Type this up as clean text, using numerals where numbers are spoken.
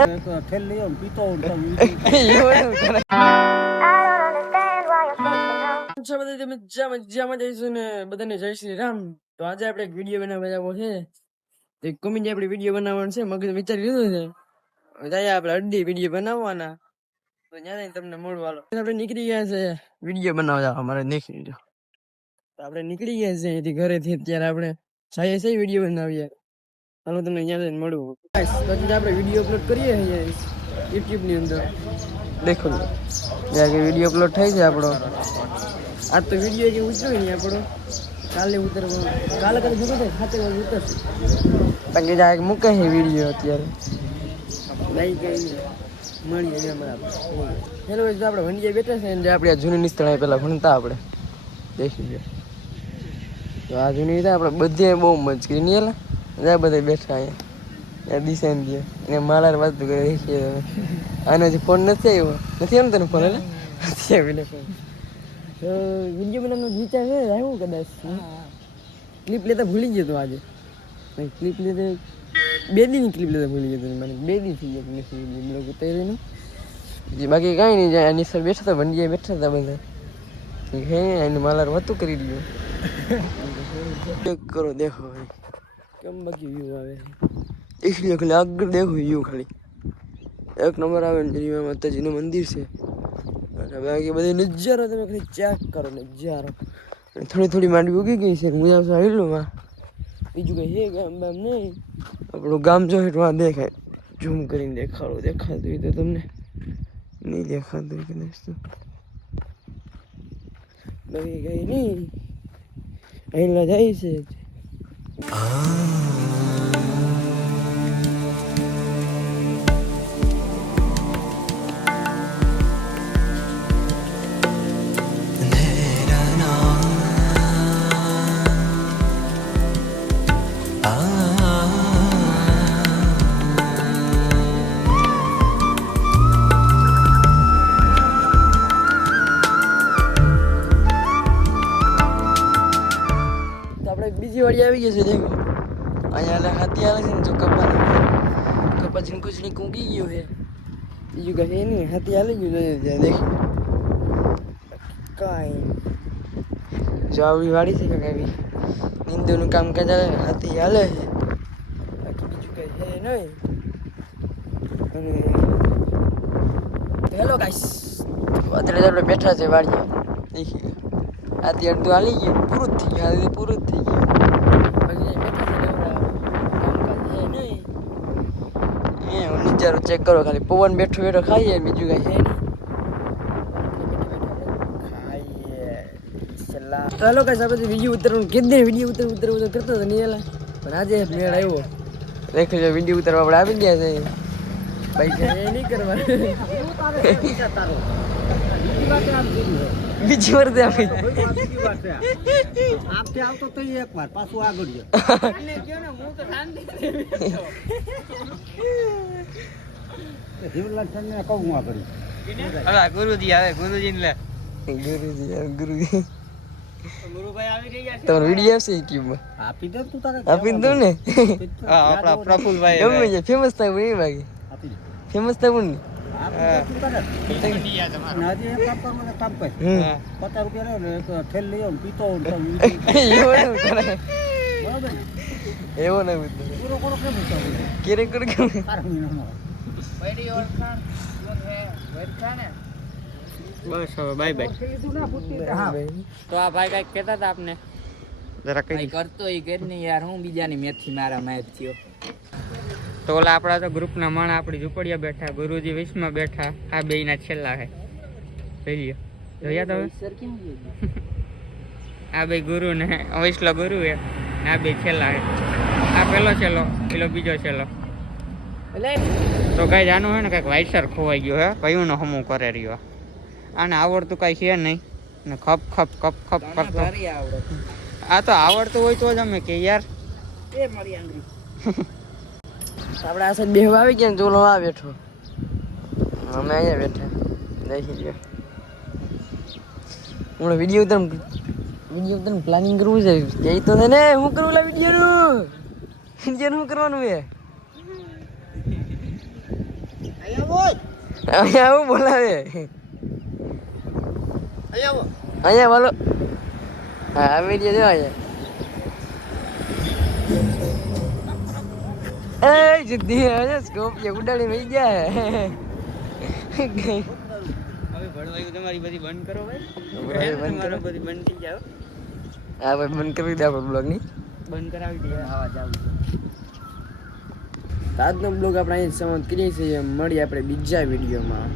ઠેલ લઈ આવ પીતો હું એવું કરે બધા તમે જ્યાં જઈશું ને બધાને જય શ્રી રામ. તો આજે આપણે એક વિડીયો બનાવવા જવો છે. એક કોમેડી આપણે વિડીયો બનાવવાનો છે. મગજ વિચારી લીધું છે. જાય આપણે અડધી વિડીયો બનાવવાના. તો ત્યાં તમને મળવા હાલો. આપણે નીકળી ગયા છે વિડીયો બનાવવા જવા. અમારે નીકળી ગયો તો આપણે નીકળી ગયા છે અહીંથી ઘરેથી. અત્યારે આપણે જઈએ છીએ વિડીયો બનાવીએ. હાલો તમને ત્યાં જઈને મળવું. પછી આપણે વિડીયો અપલોડ કરીએ યુટ્યુબ ની અંદર. દેખો જ્યાં વિડીયો અપલોડ થઈ છે આપણો. આજ તો વિડીયો જે ઉતર્યો નહીં આપણો. કાલે ઉતરવાનો. કાલે જોતો થાય ખાતે ઉતરશે. બાકી જાય મૂકે છે વિડીયો અત્યારે. નહીં કઈ મળીએ બરાબર. હેલો આપણે વંડિયા બેઠા છે ને આપણે જૂની નિસ્તળાએ પેલા ભણતા આપણે દેખી ગયા. તો આ જૂની આપણે બધે બહુ મજ કરી નહીં એલા જ્યાં બધા બેઠા અહીંયા દિશા દે એને માળા વાત કરે દેખીએ તમે. આનો હજી ફોન નથી આવ્યો. નથી આવ્યો ને તને ફોન એટલે નથી આવીને ફોન. તો વિડીયો બનાવવાનો વિચાર છે આવ્યો કદાચ. ક્લિપ લેતા ભૂલી ગયો તો આજે. ક્લિપ લેતા 2 દિનની ક્લિપ લેતા ભૂલી ગયો મને. 2 દિન થઈ ગયા બ્લોગ ઉતારીને. બાકી કાંઈ નહીં જાય. આની સર બેઠા હતા વંડિયા બેઠા હતા બધા. હે એને માલાર વાતું કરી દીધું. ચેક કરો દેખો કેમ બાકી વ્યૂ આવે છે. ખાલી આગળ દેખો વ્યૂ ખાલી એક નંબર આવે ને. જેમાં માતાજીનું મંદિર છે. અને બાકી બધી નજારો તમે ખાલી ચેક કરો. નજારો થોડી થોડી માંડવી ઉગી ગઈ છે. હું આવશે આવેલું બીજું કઈ હે ગામ બામ નહીં. આપણું ગામ જો એટલું દેખાય. ઝૂમ કરીને દેખાડો. દેખાતું હોય તો તમને નહીં દેખાતું હોય કદાચ તો. બાકી કઈ નહીં અહીંલા જાય છે. બીજી વાડી આવી ગઈ છે. દેખો અહીંયા હાથી આવે છે ને જો કપાસની કુચડી કૂંકી ગયું છે. બીજું કઈ છે નહીં. હાથી હાલી ગયું ત્યાં દેખ કાંઈ જો આવડી વાડી છે કાંઈ આવી નિંદુનું કામ કાજ આવે. હાથી હાલે છે. બાકી બીજું કઈ છે નહીં. અને હેલો ગાઈસ અત્યારે આપણે બેઠા છે વાડીએ. દેખી હાથી અડધું હાલી ગયું. પૂરું જ થઈ ગયું. હાથી પૂરું જ થઈ ગયું. નજારો ચેક કરો ખાલી. પવન બેઠો બેઠો ખાઈએ બીજું કઈ છે નહીં. ચાલો કઈ આપણે વિડીયો ઉતરવાનું કેટલી વિડીયો ઉતરવું કરતો હતો નહીં એલા. પણ આજે મેળ આવ્યો. દેખો વિડીયો ઉતારવા આપણે આવી ગયા છે. ભાઈ કે એ નહીં કરવાનું. બીજી વાર દે આપી આપતે આવતો તો એક વાર પાછું આગળ ગયો. જીવલાલ કહું આગળ ગુરુજી આવે. ગુરુજી ને ગુરુજી તમારો વિડીયો આવશે યુટ્યુબમાં. આપી દે તું તારે આપી દઉં ને. આપણા પ્રફુલભાઈ ફેમસ થાય એ બાકી ફેમસ થવું ને. એવો ને ક્યારે કરે બસ હવે બાય બાય. તો આ ભાઈ કઈક કહેતા હતા આપને જરા કઈ કરતો એ કે નહીં યાર. હું બીજાની મેથી મારા મેચ થયો. તો ઓલા આપણા તો ગ્રુપના માણા આપણી ઝૂંપડીયા બેઠા. ગુરુજી વિશમાં બેઠા. આ બેયના છેલ્લા છે. જોયા તમે આ બે ગુરુ ને વૈસલો ગુરુ છે. આ બે છેલ્લા છે. આ પેલો છેલ્લો પેલો બીજો છેલ્લો. તો કઈ જાનું હે ને કઈક વાઇસર ખોવાઈ ગયો હે. કયું નો હમું કરે રહ્યો. આને આવડતું કઈ છે નહીં ને ખપ ખપ કપ ખપ કરતો. આ તો આવડતું હોય તો જ અમે કે યાર આપણે આ સાઈડ બેહવા આવી ગયા ને ચોલો આ બેઠો. અમે અહીંયા બેઠા દેખી લ્યો. હું વિડીયો ઉતાર પ્લાનિંગ કરવું છે. કે તો છે ને હું કરું લા વિડીયો નું કરવાનું છે. અહીંયા આવું બોલાવે અહીંયા બોલો હા આવી ગયા જો અહીંયા એ જુદ્ધી આવે સ્કોપિયો ઉડાડી વહી ગયા હવે ભણવાયું તમારી બધી બંધ કરો ભાઈ તમારું બધી બંધ થઈ જાવ હા ભાઈ બંધ કરી દે આપણે બ્લોગ ની બંધ કરાવી દઈએ આવા જાવ આજનો બ્લોગ આપણે અહીં સમાપ્ત કરીએ છીએ મળીએ આપણે બીજા વિડીયોમાં